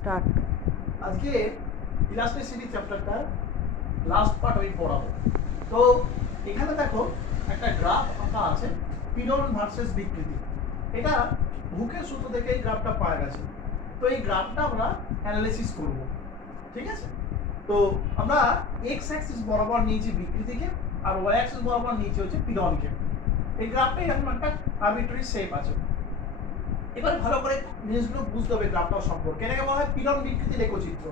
Start. আজকে elasticity চ্যাপ্টারটা last part আমি পড়াবো। তো এখানে দেখো একটা গ্রাফ আঁকা আছে, পীড়ন ভার্সেস বিকৃতি। এটা হুকের সূত্র থেকে এই গ্রাফটা পাওয়া গেছে। তো এই গ্রাফটা আমরা অ্যানালিসিস করব, ঠিক আছে? তো আমরা এক্স অ্যাক্সিস বরাবর নিয়েছি বিকৃতিকে, আর ওয়াই অ্যাক্সিস বরাবর নিয়েছি হচ্ছে পীড়নকে। এই গ্রাফটা এরকম একটা আরবিট্রারি শেপ আছে। এবার ভালো করে জিনিসগুলো বুঝতে হবে গ্রাফটা সম্পর্কে। এটাকে বলা হয় পীড়ন বিকৃতি লেখচিত্র,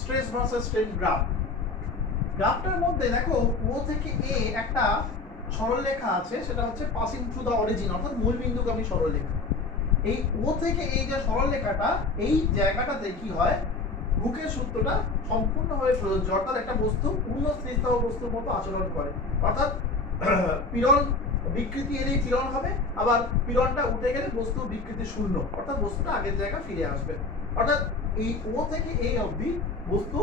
স্ট্রেস ভার্সেস স্ট্রেন গ্রাফ। গ্রাফটার মধ্যে দেখো ও থেকে এ একটা সরলরেখা আছে, সেটা হচ্ছে পাসিং থ্রু দ্য অরিজিন, অর্থাৎ মূল বিন্দুগামী সরলরেখা। এই ও থেকে এই যে সরলরেখাটা, এই জায়গাটাতে কি হয়, হুকের সূত্রটা সম্পূর্ণভাবে প্রযোজ্য, অর্থাৎ একটা বস্তু পূর্ণ স্থিতিস্থাপক বস্তুর মতো আচরণ করে। অর্থাৎ পীড়ন বিকৃতি এলেই পীড়ন হবে, আবার পীড়নটা উঠে গেলে বস্তু বিকৃতি শূন্য, অর্থাৎ বস্তুটা আগের জায়গায় ফিরে আসবে। অর্থাৎ এই ও থেকে এই অবধি বস্তু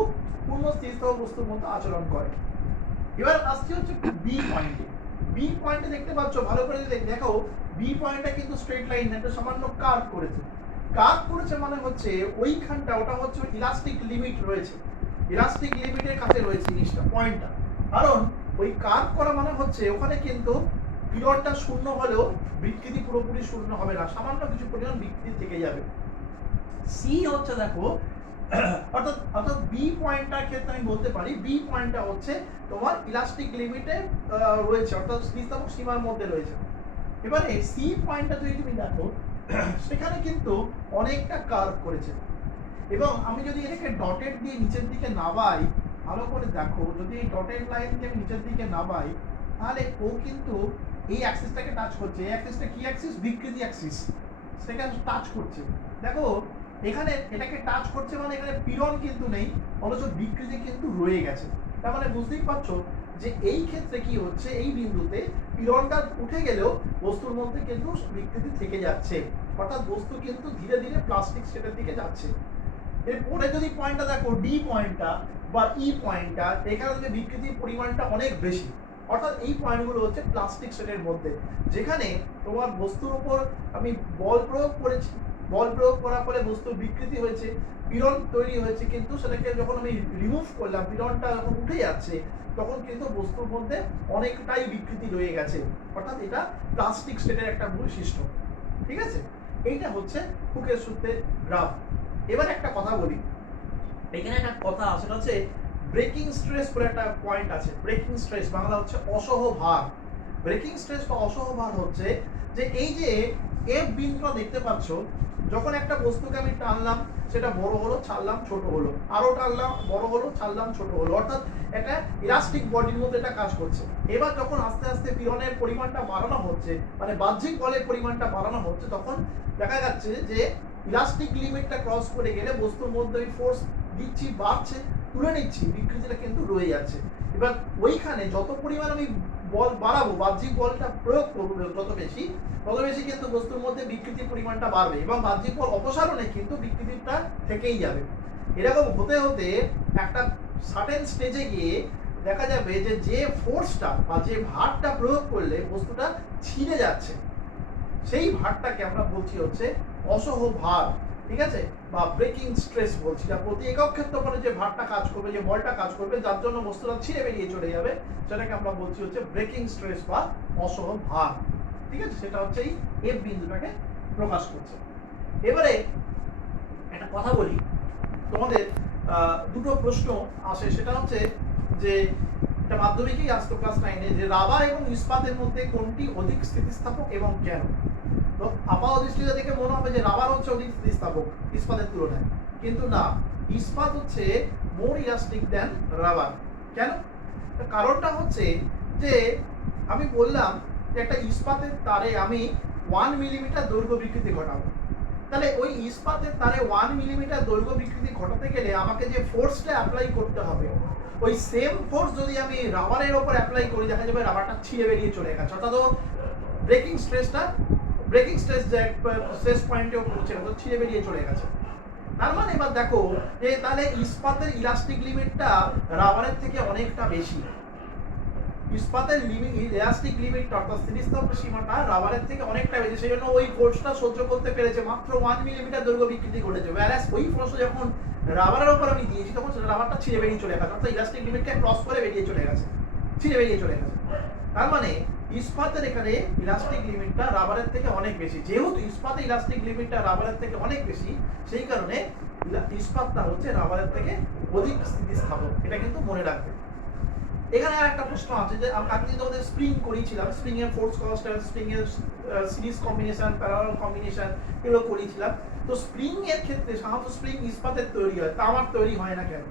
পূর্ণ স্থিতিস্থাপক বস্তুর মতো আচরণ করে। এবার আসছে হচ্ছে বি পয়েন্টে। বি পয়েন্টে দেখতে পাচ্ছ, ভালো করে দেখো, বি পয়েন্টটা কিন্তু স্ট্রেট লাইন না, এটা সামান্য কার্ভ করেছে। কার্ভ করেছে মানে হচ্ছে ওইখানটা, ওটা হচ্ছে ইলাস্টিক লিমিট রয়েছে, ইলাস্টিক লিমিটের কাছে রয়েছে জিনিসটা, পয়েন্টটা। কারণ ওই কার্ভ করা মানে হচ্ছে ওখানে কিন্তু পীড়নটা শূন্য হলেও বিকৃতি পুরোপুরি শূন্য হবে না, সামান্য কিছু পরিমাণ বিকৃতি থেকে যাবে। সি হচ্ছে দেখো, অর্থাৎ অর্থাৎ বি পয়েন্টটার ক্ষেত্রে আমি বলতে পারি বি পয়েন্টটা হচ্ছে তোমার ইলাস্টিক লিমিটে রয়েছে, অর্থাৎ স্থিতিস্থাপক সীমার মধ্যে রয়েছে। এবারে সি পয়েন্টটা যদি তুমি দেখো, সেখানে কিন্তু অনেকটা কার্ভ করেছে। এবং আমি যদি এটাকে ডটেড দিয়ে নিচের দিকে নামাই, ভালো করে দেখো, যদি এই ডটেড লাইনকে আমি নিচের দিকে নামাই, তাহলে ও কিন্তু এই অ্যাক্সিসটাকে টাচ করছে। এই অ্যাক্সিসটা কি অ্যাক্সিস? বিকৃতি অ্যাক্সিস, সেখানে টাচ করছে। দেখো এখানে এটাকে টাচ করছে মানে এখানে পীড়ন কিন্তু নেই, অথচ বিকৃতি কিন্তু রয়ে গেছে। তার মানে বুঝতেই পারছো যে এই ক্ষেত্রে কি হচ্ছে, এই বিন্দুতে পীড়নটা উঠে গেলেও বস্তুর মধ্যে কিন্তু বিকৃতি থেকে যাচ্ছে, অর্থাৎ বস্তু কিন্তু ধীরে ধীরে প্লাস্টিক স্টেটের দিকে যাচ্ছে। এরপরে যদি পয়েন্টটা দেখো, ডি পয়েন্টটা বা ই পয়েন্টটা, এখানে যে বিকৃতির পরিমাণটা অনেক বেশি, অর্থাৎ এই পয়েন্টগুলো হচ্ছে প্লাস্টিক সেটের মধ্যে, যেখানে তোমার বস্তুর উপর আমি বল প্রয়োগ করেছি, বল প্রয়োগ করার ফলে বস্তুর বিকৃতি হয়েছে, পীড়ন তৈরি হয়েছে, কিন্তু সেটাকে যখন আমি রিমুভ করলাম, পীড়নটা যখন উঠে যাচ্ছে, তখন কিন্তু বস্তুর মধ্যে অনেকটাই বিকৃতি রয়ে গেছে, অর্থাৎ এটা প্লাস্টিক স্টেটের একটা বৈশিষ্ট্য। ঠিক আছে, এইটা হচ্ছে হুকের সূত্রের গ্রাফ। এবার একটা কথা বলি, এখানে একটা কথা আছে, সেটা হচ্ছে ব্রেকিং স্ট্রেস বলে একটা পয়েন্ট আছে। ব্রেকিং স্ট্রেস বাংলা হচ্ছে অসহ ভার। ব্রেকিং স্ট্রেস বা অসহ ভার হচ্ছে যে এই যে এফ বিন্দুটা দেখতে পাচ্ছ, যখন একটা বস্তুকে আমি টানলাম, সেটা বড় হলো, ছাড়লাম, ছোট হলো, আরো টানলাম, বড় হলো, ছাড়লাম, ছোট হলো, অর্থাৎ একটা ইলাস্টিক বডির মধ্যে এটা কাজ করছে। এবার যখন আস্তে আস্তে পীড়নের পরিমাণটা বাড়ানো হচ্ছে, মানে বাহ্যিক বলের পরিমাণটা বাড়ানো হচ্ছে, তখন দেখা যাচ্ছে যে ইলাস্টিক লিমিটটা ক্রস করে গেলে বস্তুর মধ্যে ওই ফোর্স দিচ্ছি, বাড়ছে, তুলে নিচ্ছি, বিকৃতিটা কিন্তু রয়ে যাচ্ছে। এবার ওইখানে যত পরিমাণ আমি বল বাড়াবো, বাহ্যিক বলটা প্রয়োগ করবো যত বেশি, তত বেশি কিন্তু বস্তুর মধ্যে বিকৃতির পরিমাণটা বাড়বে, এবং বাহ্যিক বল অপসারণে কিন্তু বিকৃতিটা থেকেই যাবে। এরকম হতে হতে একটা সার্টেন স্টেজে গিয়ে দেখা যাবে যে যে ফোর্সটা বা যে ভারটা প্রয়োগ করলে বস্তুটা ছিঁড়ে যাচ্ছে, সেই ভারটাকে আমরা বলছি হচ্ছে অসহ ভার। ঠিক আছে, বা ব্রেকিং স্ট্রেস বলছি, যা প্রতি একক ক্ষেত্রফলে যে ভারটা কাজ করবে, যে বলটা কাজ করবে, যার জন্য বস্তুটা ছিঁড়ে বেরিয়ে চলে যাবে, সেটাকে আমরা বলছি হচ্ছে ব্রেকিং স্ট্রেস বা অসহ ভার। ঠিক আছে, সেটা হচ্ছে এই এফ বিন্দুটাকে প্রকাশ করছে। এবারে একটা কথা বলি, তোমাদের দুটো প্রশ্ন আসে, সেটা হচ্ছে যে এটা মাধ্যমিকেই আসতো ক্লাস 9-এ, যে রাবার এবং ইস্পাতের মধ্যে কোনটি অধিক স্থিতিস্থাপক এবং কেন? তো আপাত দৃষ্টিতে দেখে মনে হবে যে রাবার হচ্ছে অধিক স্থিতিস্থাপক ইস্পাতের তুলনায়, কিন্তু না, ইস্পাত হচ্ছে মোর ইলাস্টিক দ্যান রাবার। কেন? কারণটা হচ্ছে যে আমি বললাম যে একটা ইস্পাতের তারে আমি 1 মিলিমিটার দৈর্ঘ্য বিকৃতি ঘটাবো, তাহলে ওই ইস্পাতের তারে 1 মিলিমিটার দৈর্ঘ্য বিকৃতি ঘটাতে গেলে আমাকে যে ফোর্সটা অ্যাপ্লাই করতে হবে, ওই সেম ফোর্স যদি আমি রাবারের ওপর অ্যাপ্লাই করি, দেখা যাবে রাবারটা ছিঁড়ে বেরিয়ে চলে গেছে, অর্থাৎ ব্রেকিং স্ট্রেসটা, ব্রেকিং স্ট্রেস যে স্ট্রেস পয়েন্টেও পড়ছে, তো ছিঁড়ে বেরিয়ে চলে গেছে। তার মানে এবার দেখো যে তাহলে ইস্পাতের ইলাস্টিক লিমিটটা রাবারের থেকে অনেকটা বেশি। ইস্পাতের ইলাস্টিক লিমিট অর্থাৎ স্থিতিস্থাপক সীমাটা রাবারের থেকে অনেকটা বেশি, সেই জন্য ওই ফোর্সটা সহ্য করতে পেরেছে, মাত্র 1 মিলিমিটার দৈর্ঘ্য বিকৃতি ঘটেছে। whereas ওই ফোর্সটা যখন রাবারের উপর আমি দিয়েছি তখন সেটা রাবারটা ছিঁড়ে বেরিয়ে চলে গেছে, অর্থাৎ ইলাস্টিক লিমিটকে ক্রস করে বেরিয়ে চলে গেছে, ছিঁড়ে বেরিয়ে চলে গেছে। তার মানে ইস্পাতের এখানে ইলাস্টিক লিমিটটা রাবারের থেকে অনেক বেশি। যেহেতু ইস্পাতের ইলাস্টিক লিমিটটা রাবারের থেকে অনেক বেশি, সেই কারণে ইস্পাতটা হচ্ছে রাবারের থেকে অধিক স্থিতিস্থাপক, এটা কিন্তু মনে রাখবে। এখানে আর একটা প্রশ্ন আছে যে আমি তোমাদের স্প্রিং করিয়েছিলাম, স্প্রিং এর ফোর্স কনস্ট্যান্ট, স্প্রিং এর সিরিজ কম্বিনেশন, প্যারালাল কম্বিনেশন এগুলো করিয়েছিলাম। তো স্প্রিং এর ক্ষেত্রে সাধারণত স্প্রিং ইস্পাতের তৈরি হয়, তামার তৈরি হয় না কেন?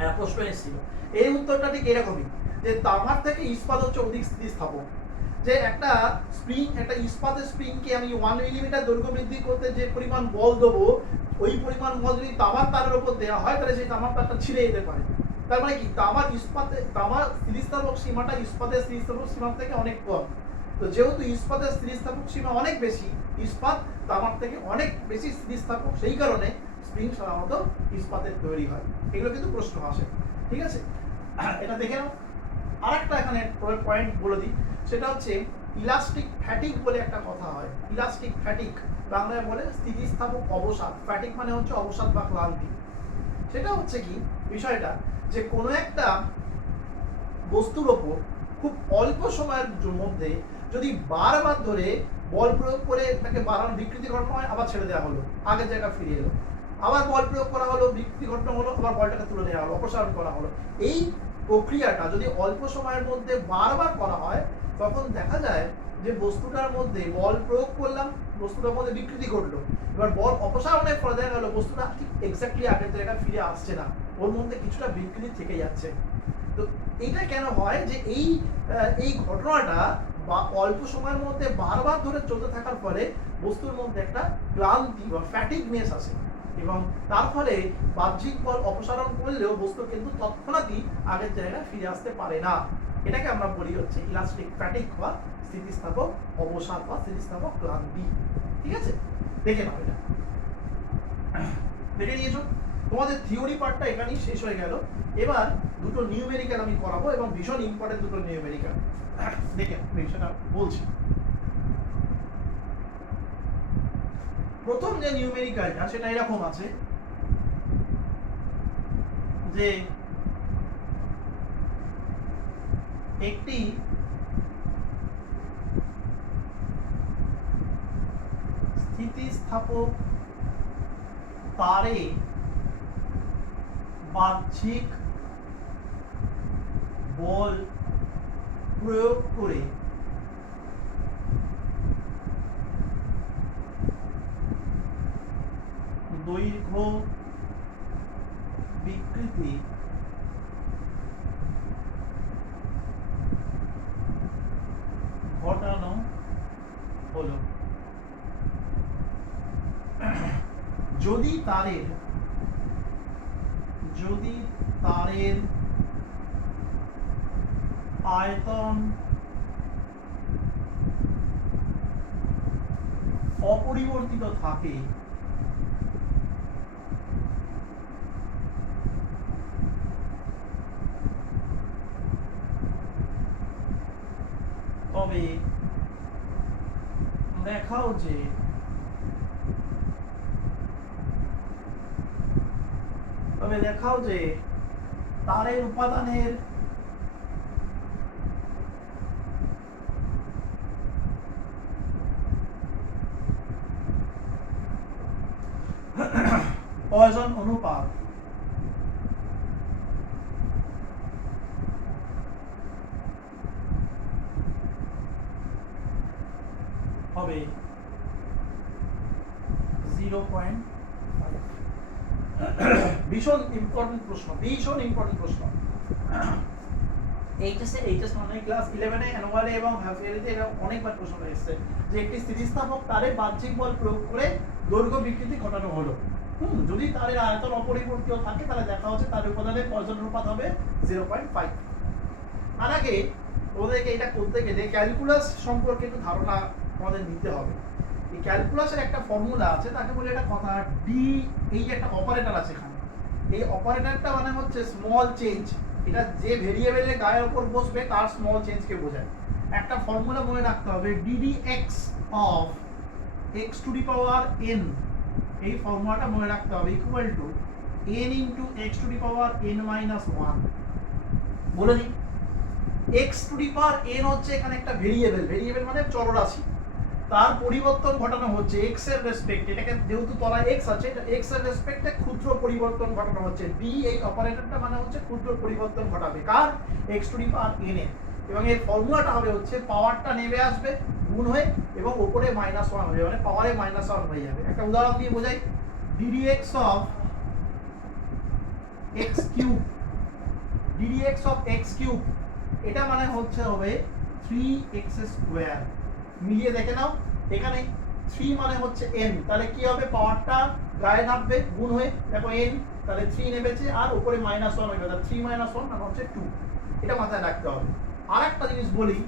একটা প্রশ্ন এসেছিল, এই উত্তরটা ঠিক এরকমই, যে তামার থেকে ইস্পাত হচ্ছে অধিক স্থিতিস্থাপক। যে একটা স্প্রিং, একটা ইস্পাতের স্প্রিংকে আমি 1 মিলিমিটার দৈর্ঘ্য বৃদ্ধি করতে যে পরিমাণ বল দেবো, ওই পরিমাণ বল যদি তামার তারের উপর দেওয়া হয় তাহলে সেই তামার তারটা ছিঁড়ে যেতে পারে। তার মানে কি, তামার স্থিতিস্থাপক সীমাটা ইস্পাতের স্থিতিস্থাপক সীমা থেকে অনেক কম। তো যেহেতু ইস্পাতের স্থিতিস্থাপক সীমা অনেক বেশি, ইস্পাত তামার থেকে অনেক বেশি স্থিতিস্থাপক, সেই কারণে স্প্রিং সাধারণত ইস্পাতের তৈরি হয়। এগুলো কিন্তু প্রশ্ন আসে, ঠিক আছে? এটা দেখে নাও। আরেকটা এখানে পয়েন্ট বলে দিই, সেটা হচ্ছে ইলাস্টিক ফ্যাটিক বলে একটা কথা হয়। ইলাস্টিক ফ্যাটিক বাংলায় বলে স্থিতিস্থাপক অবসাদ। ফ্যাটিক মানে হচ্ছে অবসাদ বা ক্লান্তি। সেটা হচ্ছে কি বিষয়টা, যে কোনো একটা বস্তুর ওপর খুব অল্প সময়ের মধ্যে যদি বারবার ধরে বল প্রয়োগ করে তাকে বাড়ানো, বিকৃতি ঘটানো হয়, আবার ছেড়ে দেওয়া হলো, আগের জায়গা ফিরে এলো, আবার বল প্রয়োগ করা হলো, বিকৃতি ঘটানো হলো, আবার বলটাকে তুলে নেওয়া হলো, অপসারণ করা হলো, এই প্রক্রিয়াটা যদি অল্প সময়ের মধ্যে বারবার করা হয়, তখন দেখা যায় যে বস্তুটার মধ্যে বল প্রয়োগ করলাম, বস্তুটার মধ্যে বিকৃতি ঘটলো, এবার বল অপসারণের ফলে দেখা গেল বস্তুটা ঠিক এক্স্যাক্টলি আগের জায়গায় ফিরে আসছে না, ওর মধ্যে কিছুটা বিকৃতি থেকে যাচ্ছে। তো এইটা কেন হয়, যে এই ঘটনাটা বা অল্প সময়ের মধ্যে বারবার ধরে চলতে থাকার ফলে বস্তুর মধ্যে একটা ক্লান্তি বা ফ্যাটিকনেস আসে, এবং তার ফলে বাহ্যিক বল অপসারণ করলেও বস্তু কিন্তু তৎক্ষণাৎই আগের জায়গায় ফিরে আসতে পারে না। এটাকে আমরা বলি হচ্ছে ইলাস্টিক ফ্যাটিক বা স্থিতিস্থাপক অবসাদ বা স্থিতিস্থাপক ক্লান্তি। ঠিক আছে, দেখে নাও, এটা দেখে নিয়েছো। তোমাদের থিওরি পার্টটা এখানেই শেষ হয়ে গেল। এবার দুটো নিউমেরিক্যাল আমি করাবো, এবং ভীষণ ইম্পর্টেন্ট দুটো নিউমেরিক্যাল। দেখে আমি সেটা বলছি। প্রথম যে নিউমেরিক্যালটা সেটা এরকম আছে, যে একটি স্থিতিস্থাপক তারে বাহ্যিক বল প্রয়োগ করে দৈর্ঘ্য বিকৃতি ঘটানো হলো। যদি তারের আয়তন অপরিবর্তিত থাকে, তবে দেখাও যে তারের উপাদানের পয়জন অনুপাত হবে 0.5। ভীষণ ইম্পর্টেন্ট প্রশ্ন, এইচএস মানে ক্লাস 11 এ অ্যানুয়ালে এবং হাফ ইয়ারলিতে এটা অনেকবার প্রশ্ন এসেছে, যে একটি স্থিতিস্থাপক তারে বাহ্যিক বল প্রয়োগ করে দৈর্ঘ্য বিকৃতি ঘটানো হলো। যদি তারের আয়তন অপরিবর্তিত থাকে তাহলে দেখা হচ্ছে তার উপাদানের পয়জন অনুপাত হবে 0.5। তার আগে ওদেরকে এটা করতে গেলে ক্যালকুলাস সম্পর্কে একটু ধারণা আমাদের নিতে হবে। এই ক্যালকুলাসের একটা ফর্মুলা আছে, তাকে বলে একটা কথা ডি, এই যে একটা অপারেটর আছে এখানে, এই অপারেটরটা মানে হচ্ছে স্মল চেঞ্জ এটা যে ভেরিয়েবলের গায়ের উপর বসবে তার স্মল চেঞ্জকে বোঝায়। একটা ফর্মুলা মনে রাখতে হবে, ddx of x to the power n, এই ফর্মুলাটা মনে রাখতে হবে, equal to n into x to the power n minus 1। বলে দিই, x to the power n হচ্ছে এখানে একটা ভেরিয়েবল, ভেরিয়েবল মানে চলরাশি, তার পরিবর্তন ঘটানো হচ্ছে x এর রেসপেক্টে, এটাকে যেহেতু তলায় x আছে, এটা x এর রেসপেক্টে ক্ষুদ্র পরিবর্তন ঘটানো হচ্ছে। d এই অপারেটরটা মানে হচ্ছে ক্ষুদ্র পরিবর্তন ঘটাবে কার, x to the power n এর। এবং এর ফর্মুলাটা হবে হচ্ছে পাওয়ারটা নেমে আসবে গুণ হয়ে এবং উপরে মাইনাস 1 হয়ে যাবে, মানে পাওয়ারে মাইনাস 1 হয়ে যাবে। একটা উদাহরণ দিয়ে বোঝাই, ddx of x cube, ddx of x cube, এটা মানে হচ্ছে হবে 3x স্কয়ার। মিলিয়ে দেখে নাও, এখানে 3 মানে হচ্ছে n, তাহলে কি হবে, পাওয়ারটা গায়ে নামবে গুণ হয়ে, দেখো n, তাহলে 3 নেমেছে আর উপরে মাইনাস 1 হয়ে যাবে, 3 মাইনাস 1 মানে হচ্ছে 2। এটা মাথায় রাখতে হবে। আর একটা জিনিস বলি,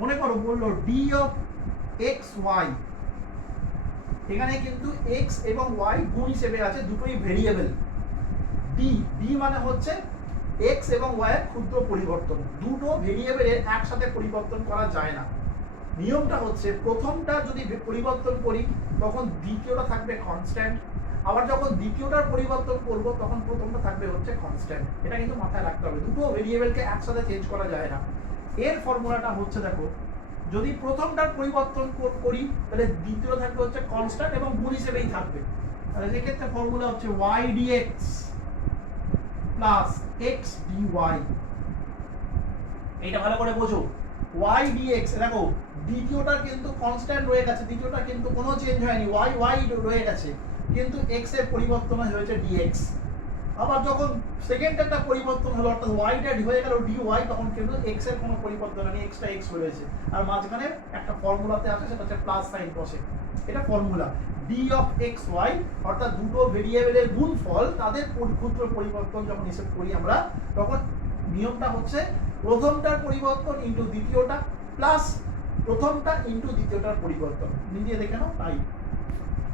মনে করো বললো d অফ x y, এখানে কিন্তু x এবং y গুণ হিসেবে আছে, দুটোই ভেরিয়েবল। d মানে হচ্ছে x এবং y এর ক্ষুদ্র পরিবর্তন, দুটো ভেরিয়েবলের একসাথে পরিবর্তন করা যায় না। নিয়মটা হচ্ছে প্রথমটা যদি পরিবর্তন করি তখন দ্বিতীয়টা থাকবে কনস্ট্যান্ট, আবার যখন দ্বিতীয়টার পরিবর্তন করব তখন প্রথমটা থাকবে হচ্ছে কনস্ট্যান্ট। এটা কিন্তু মাথায় রাখতে হবে, দুটো ভেরিয়েবলকে একসাথে চেঞ্জ করা যায় না। এর ফর্মুলাটা হচ্ছে, দেখো, যদি প্রথমটার পরিবর্তন করি তাহলে দ্বিতীয় থাকবে হচ্ছে কনস্ট্যান্ট এবং গুণ হিসেবেই থাকবে। তাহলে যে ক্ষেত্রে ফর্মুলা হচ্ছে y dx plus x dy। এটা ভালো করে বোঝো, y dx, দেখো দ্বিতীয়টা কিন্তু কনস্ট্যান্ট রয়ে গেছে, দ্বিতীয়টা কিন্তু কোনো চেঞ্জ হয়নি, y রয়ে গেছে, কিন্তু x এর পরিবর্তন হয়েছে dx। আবার যখন সেকেন্ডটা পরিবর্তন হলো, অর্থাৎ y-টা হয়ে গেল dy, তখন কিন্তু x এর কোনো পরিবর্তন হয়নি, x-টা x রয়েছে। আর মাঝখানে একটা ফর্মুলাতে আছে, সেটা হচ্ছে প্লাস সাইন বসে। এটা formula d of x y, অর্থাৎ দুটো ভেরিয়েবলের গুণফল, তাদের ক্ষুদ্র পরিবর্তন যখন হিসেব করি আমরা, তখন নিয়মটা হচ্ছে প্রথমটার পরিবর্তন ইনটু দ্বিতীয়টা প্লাস প্রথমটা ইনটু দ্বিতীয়টার পরিবর্তন। মিলিয়ে দেখে নাও, তাই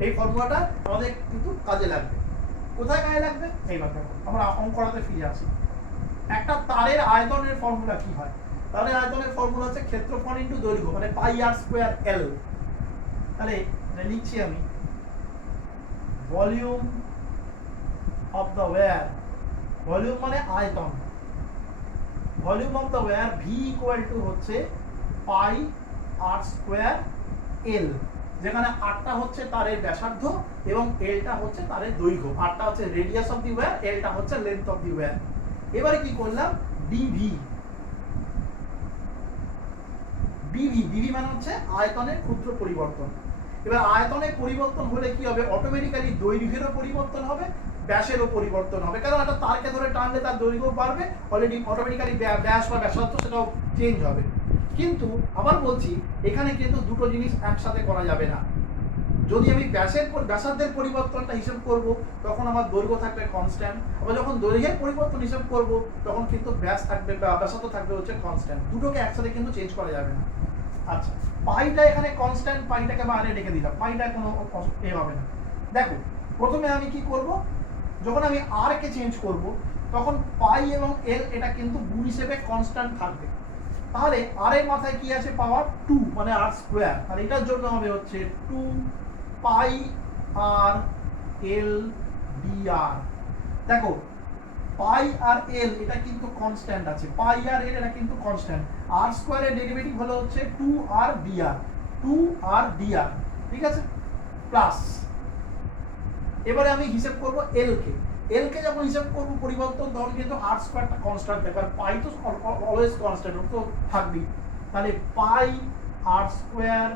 এই ফর্মুলাটা আমাদের কিন্তু কাজে লাগবে। কোথায় কাজে লাগবে, এইবার দেখো আমরা অঙ্কটাতে ফিরে আসি। একটা তারের আয়তনের ফর্মুলা কি হয়, তারের আয়তনের ফর্মুলা হচ্ছে ক্ষেত্রফল ইনটু দৈর্ঘ্য, মানে পাই আর স্কয়ার এল। তাহলে লিখছি আমি, volume of the wire, volume মানে আয়তন, volume of the wire V equal to হচ্ছে পাই আর স্কয়ার এল, যেখানে আরটা হচ্ছে তারের ব্যাসার্ধ এবং এলটা হচ্ছে তারের দৈর্ঘ্য। আরটা হচ্ছে রেডিয়াস অফ দি ওয়্যার, এলটা হচ্ছে লেন্থ অফ দি ওয়্যার। এবারে কি করলাম, ডিভি, ডিভি মানে হচ্ছে আয়তনের ক্ষুদ্র পরিবর্তন। এবার আয়তনের পরিবর্তন হলে কি হবে, অটোমেটিক্যালি দৈর্ঘ্যেরও পরিবর্তন হবে, ব্যাসেরও পরিবর্তন হবে, কারণ একটা তারকে ধরে টানলে তার দৈর্ঘ্য বাড়বে, অলরেডি অটোমেটিক্যালি ব্যাস বা ব্যাসার্ধ সেটাও চেঞ্জ হবে। কিন্তু আবার বলছি, এখানে কিন্তু দুটো জিনিস একসাথে করা যাবে না। যদি আমি ব্যাসার্ধের পরিবর্তনটা হিসাব করব, তখন আমার দৈর্ঘ্য থাকবে কনস্ট্যান্ট, আবার যখন দৈর্ঘ্যের পরিবর্তন হিসাব করব তখন কিন্তু ব্যাস থাকবে বা ব্যাসার্ধ থাকবে হচ্ছে কনস্ট্যান্ট। দুটোকে একসাথে কিন্তু চেঞ্জ করা যাবে না। আচ্ছা, পাইটা এখানে কনস্ট্যান্ট, পাইটাকে বাইরে রেখে দিলাম, পাইটা কোনো এ হবে না। দেখো প্রথমে আমি কি করব, যখন আমি আর কে চেঞ্জ করব তখন পাই এবং এল এটা কিন্তু গুণ হিসেবে কনস্ট্যান্ট থাকবে। তাহলে আর এর মাথায় কি আছে, পাওয়ার 2 মানে আর স্কয়ার, আর এটার জন্য হবে হচ্ছে 2 পাই আর এল ডিআর। দেখো পাই আর এল এটা কিন্তু কনস্ট্যান্ট আছে, পাই আর এল এটা কিন্তু কনস্ট্যান্ট, আর স্কয়ারের ডেরিভেটিভ হলো হচ্ছে 2 আর ডিআর, 2 আর ডিআর, ঠিক আছে, প্লাস এবারে আমি হিসাব করব এল কে যখন হিসাব করব পরিবর্তন, তখন কিন্তু আর স্কয়ারটা কনস্ট্যান্ট থাকবে, আর পাই তো অলওয়েজ কনস্ট্যান্ট তো থাকবেই। তাহলে পাই আর স্কয়ার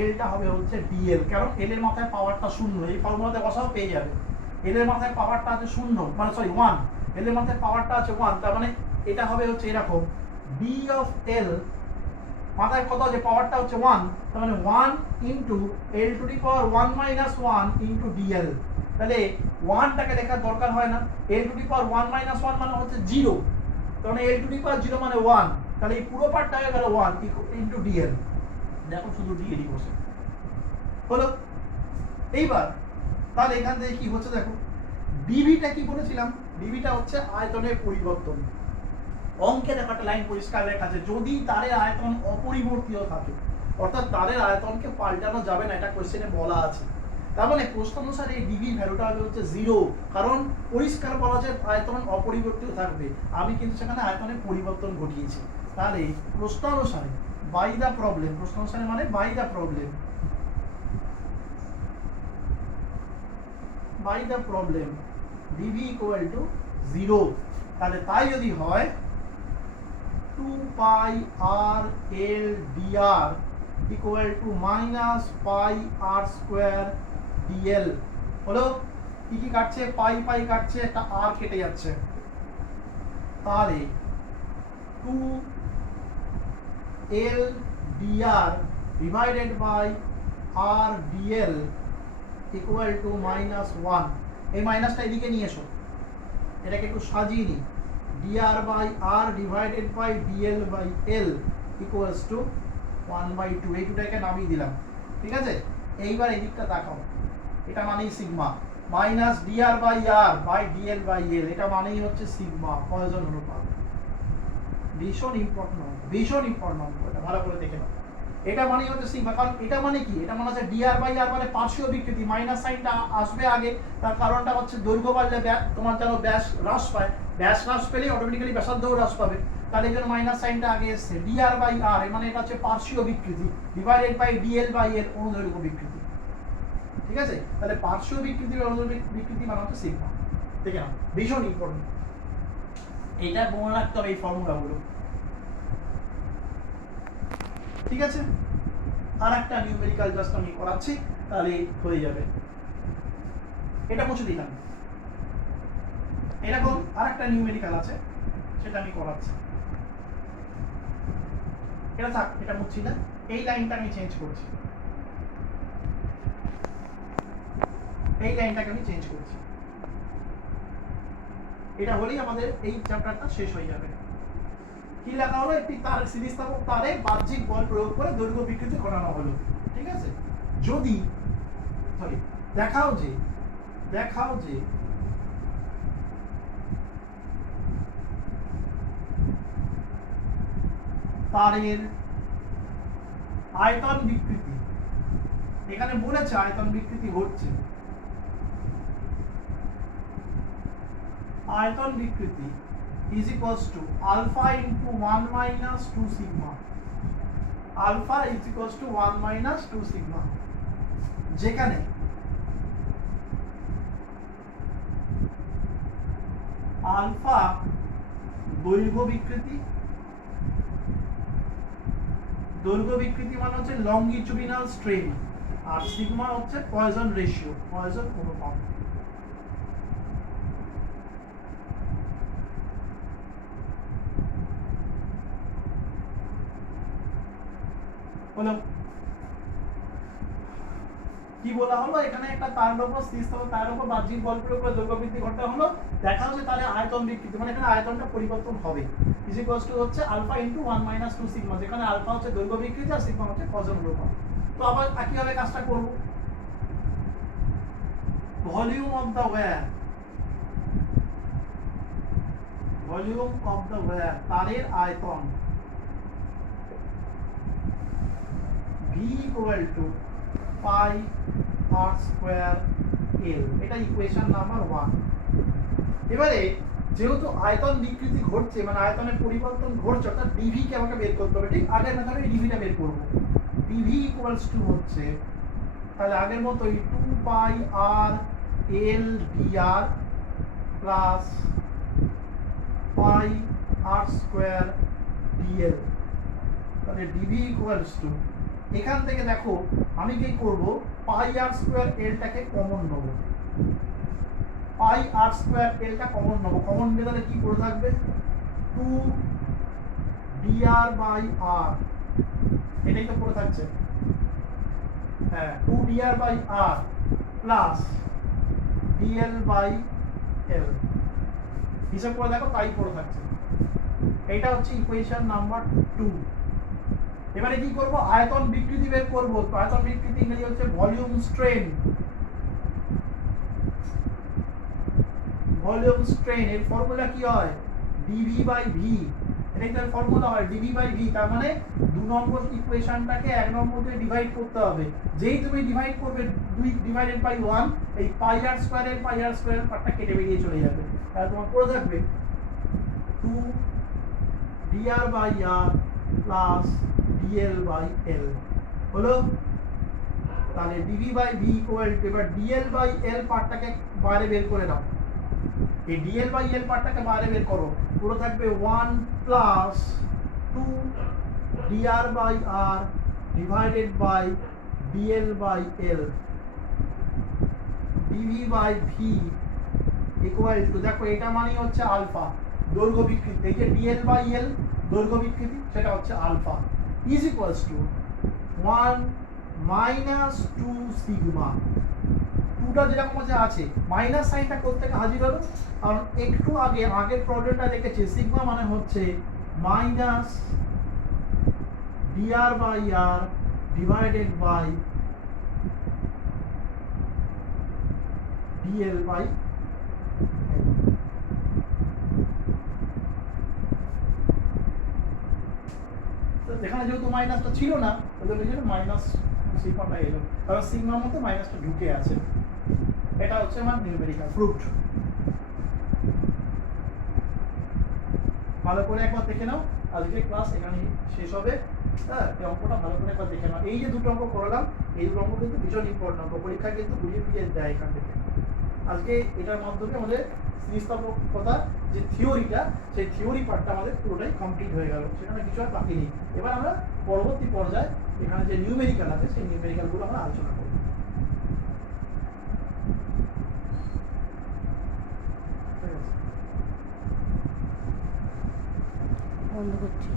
এলটা হবে হচ্ছে ডিএল, কারণ এল এর মাথায় পাওয়ারটা 0, এই ফর্মুলাতে বসাও পেয়ে যাবে। এল এর মাথায় পাওয়ারটা আছে 0, মানে সরি 1, এল এর মাথায় পাওয়ারটা আছে 1, তার মানে এটা হবে হচ্ছে এরকম, ডি অফ এল মাথায় কত আছে, পাওয়ারটা হচ্ছে 1, তার মানে 1 into L to the power 1 minus 1 into DL. তাহলে 1টাকে লেখার দরকার হয় না, L to the power 1 minus 1 মানে হচ্ছে 0, তার মানে এল টু দি পাওয়ার 0 মানে 1, তাহলে এই পুরো পার্টটা হয়ে গেল 1 ইনটু ডিএল। দেখো শুধু ডিএলই বসে হলো। এইবার তাহলে এখান থেকে কি হচ্ছে, দেখো ডিভিটা কি বলেছিলাম, ডিভিটা হচ্ছে আয়তনের পরিবর্তন। অঙ্কে দেখো একটা লাইন পরিষ্কার লেখা আছে, যদি তারের আয়তন অপরিবর্তিত থাকে, অর্থাৎ তারের আয়তনকে পাল্টানো যাবে না, এটা কোশ্চেনে বলা আছে। তার মানে প্রশ্ন অনুসারে এই ডিভি ভ্যালুটা হচ্ছে 0, কারণ পরিষ্কার বলা যায় আয়তন অপরিবর্তিত থাকবে, আমি কিন্তু সেখানে আয়তনের পরিবর্তন ঘটিয়েছি। তাহলে প্রশ্ন অনুসারে বাই দা প্রবলেম, প্রশ্ন অনুসারে মানে by the problem, by the problem d v equal to 0। তাহলে তাই যদি হয় 2 pi r l d r equal to minus pi r square d l. হলো কি কি কাটছে, পাই পাই কাটছে, একটা আর কেটে যাচ্ছে, তাহলে 2 l d r divided by r d l equal to -1। এই মাইনাসটা এদিকে নিয়ে এসো, এটাকে একটু সাজিয়ে নিই। dr by r divided by dl by l equals to 1/2। এই দুটাকে নামিয়ে দিলাম, ঠিক আছে। এইবার এই দিকটা তাকাও, এটা মানেই sigma, minus dr by r by dl by l, এটা মানেই হচ্ছে সিগমা, পয়জন অনুপাত। ভীষণ ইম্পর্টেন্ট, ভীষণ ইম্পর্টেন্ট, এটা ভালো করে দেখে নাও। এটা মানে হচ্ছে সিগমা, কারণ এটা মানে কি, এটা মানে হচ্ছে dr বাই r মানে পার্শ্বীয় বিকৃতি, মাইনাস সাইনটা আসবে আগে, তার কারণটা হচ্ছে দৈর্ঘ্য বাড়লে তোমার যেন ব্যাস হ্রাস পায়, ব্যাস হ্রাস পেলে অটোমেটিক্যালি ব্যাসার্ধও হ্রাস পাবে, তাহলে এই জন্য মাইনাস সাইনটা আগে এসছে। dr বাই r মানে এটা হচ্ছে পার্শ্বীয় বিকৃতি, divided by dl by l অনুদৈর্ঘ্য বিকৃতি, ঠিক আছে। তাহলে পার্শ্বীয় বিকৃতি বা অনুদৈর্ঘ্য বিকৃতি মানে হচ্ছে সিগমা, দেখে নাও, ভীষণ ইম্পর্টেন্ট, এটা মনে রাখতে হবে এই ফর্মুলাগুলো, ঠিক আছে। আর একটা নিউমেরিক্যাল জাস্ট আমি করাচ্ছি, তাহলে হয়ে যাবে। এটা মুছে দিলাম। এরকম আর একটা নিউমেরিক্যাল আছে, সেটা আমি করাচ্ছি। এটা থাক, এটা মুছছি না, এই লাইনটা আমি চেঞ্জ করছি, এই লাইনটাকে আমি চেঞ্জ করছি। এটা হলেই আমাদের এই চ্যাপ্টারটা শেষ হয়ে যাবে। কি লেখা হলো, একটি তার স্থিতিস্থাপক তারে বাহ্যিক বল প্রয়োগ করে দৈর্ঘ্য বিকৃতি ঘটানো হলো, ঠিক আছে। যদি সরি দেখাও যে তারের আয়তন বিকৃতি, এখানে বলেছে আয়তন বিকৃতি ঘটছে, আয়তন বিকৃতি is equals to alpha into 1 minus 2 sigma, alpha is equals to 1 minus 2 sigma, যেখানে আলফা দৈর্ঘ্য বিকৃতি, দৈর্ঘ্য বিকৃতি মানে হচ্ছে লংগিচুডিনাল স্ট্রেন, আর সিগমা হচ্ছে পয়জন রেশিও, পয়জন অনুপাত। হলো কি বলা হলো, এখানে একটা তারের উপর স্থিতিস্থাপক তারের উপর বাহ্যিক বল প্রয়োগ করে দৈর্ঘ্য বৃদ্ধি ঘটা হলো, দেখা হচ্ছে তাহলে আয়তন বিকৃতি মানে এখানে আয়তনটা পরিবর্তন হবে, ইজ ইকুয়ালস টু হচ্ছে আলফা ইনটু 1 মাইনাস 2 সিগমা, যেখানে আলফা হচ্ছে দৈর্ঘ্য বিকৃতি আর সিগমা হচ্ছে পয়জন অনুপাত। তো আবার কিভাবে কাজটা করব, volume of the wire, volume of the wire তারের আয়তন v equal to pi r square l, এটা ইকুয়েশন নাম্বার 1। এবারে যেহেতু আয়তন বিকৃতি ঘটছে মানে আয়তনের পরিবর্তন ঘটছে, অর্থাৎ ডিভি কে আমাকে বের করতে হবে, ঠিক আগের মেথডে ডিভিটা বের করব। ডিভি ইকুয়ালস টু হচ্ছে তাহলে আগের মতোই 2 pi r l DR plus পাই আর স্কয়ার ডিএল, তাহলে ডিভি ইকুয়ালস টু, এখান থেকে দেখো আমি কি করব, পাই আর স্কয়ার এলটাকে কমন নেব, পাই আর স্কয়ার এলটা কমন নেব, কমন নিলে তাহলে কি পড়ে থাকবে 2 dr বাই r, এটাই তো পড়ে থাকছে, হ্যাঁ 2 dr by r plus dl by l, হিসাব করে দেখো তাই পড়ে থাকছে। এটা হচ্ছে ইকুয়েশন নাম্বার 2। এবারে কি করব, আয়তন বিকৃতি বের করব। আয়তন বিকৃতি ইংরেজি হচ্ছে ভলিউম স্ট্রেন, ভলিউম স্ট্রেন এর ফর্মুলা কি হয়, dv বাই v এটাই তার ফর্মুলা হয় ডিভি বাই ভি। তার মানে 2 নম্বর ইকুয়েশনটাকে 1 নম্বর দিয়ে ডিভাইড করতে হবে। যেই তুমি ডিভাইড করবে 2 ডিভাইডেড বাই 1, এই পাই আর স্কয়ারের পার্টটা কেটে বেরিয়ে চলে যাবে। তাহলে তোমার পড়ে থাকবে 2 dr by r plus dl by l হলো। তাহলে dv by v equal to, এবার dl বাই l পার্টটাকে বাইরে বের করে নাও। এই dl বাই l পার্টটাকে বাইরে বের করো, পুরো থাকবে 1 plus 2 dr by r divided by dl by l dv by v equal to, দেখো এটা মানে হচ্ছে আলফা দৈর্ঘ্য বিকৃতি, এই যে dl বাই l দৈর্ঘ্য বিকৃতি সেটা হচ্ছে alpha, is equals to 1 minus 2 sigma. 2টা যেরকম আছে মাইনাস সাইনটা করতে হাজির হলো, কারণ একটু আগে আগের প্রবলেমটা দেখেছি সিগমা মানে হচ্ছে minus dr by r divided by dl by l। তো এখানে যেহেতু মাইনাসটা ছিল না ওদের জন্য মাইনাস সিগমাটা এলো, কারণ সিগমার মধ্যে মাইনাসটা ঢুকে আছে। এটা হচ্ছে আমার নিউমেরিক্যাল প্রুফড। ভালো করে একবার দেখে নাও, আজকে ক্লাস এখানে শেষ হবে। হ্যাঁ, এই অঙ্কটা ভালো করে একবার দেখে নাও। এই যে দুটো অঙ্ক করলাম, এই দুটো অঙ্ক কিন্তু ভীষণ ইম্পর্টেন্ট অঙ্ক, পরীক্ষা কিন্তু ঘুরিয়ে ফিরিয়ে দেয় এখান থেকে। আজকে এটার মাধ্যমে আমাদের স্থিতিস্থাপকতা যে থিওরিটা, সেই থিওরি পার্টটা আমাদের পুরোটাই কমপ্লিট হয়ে গেল, সেখানে কিছু আর বাকি নেই। এবার আমরা পরবর্তী পর্যায়ে এখানে যে নিউমেরিক্যাল আছে সেই নিউমেরিক্যালগুলো আমরা আলোচনা করব। বন্ধ করছি।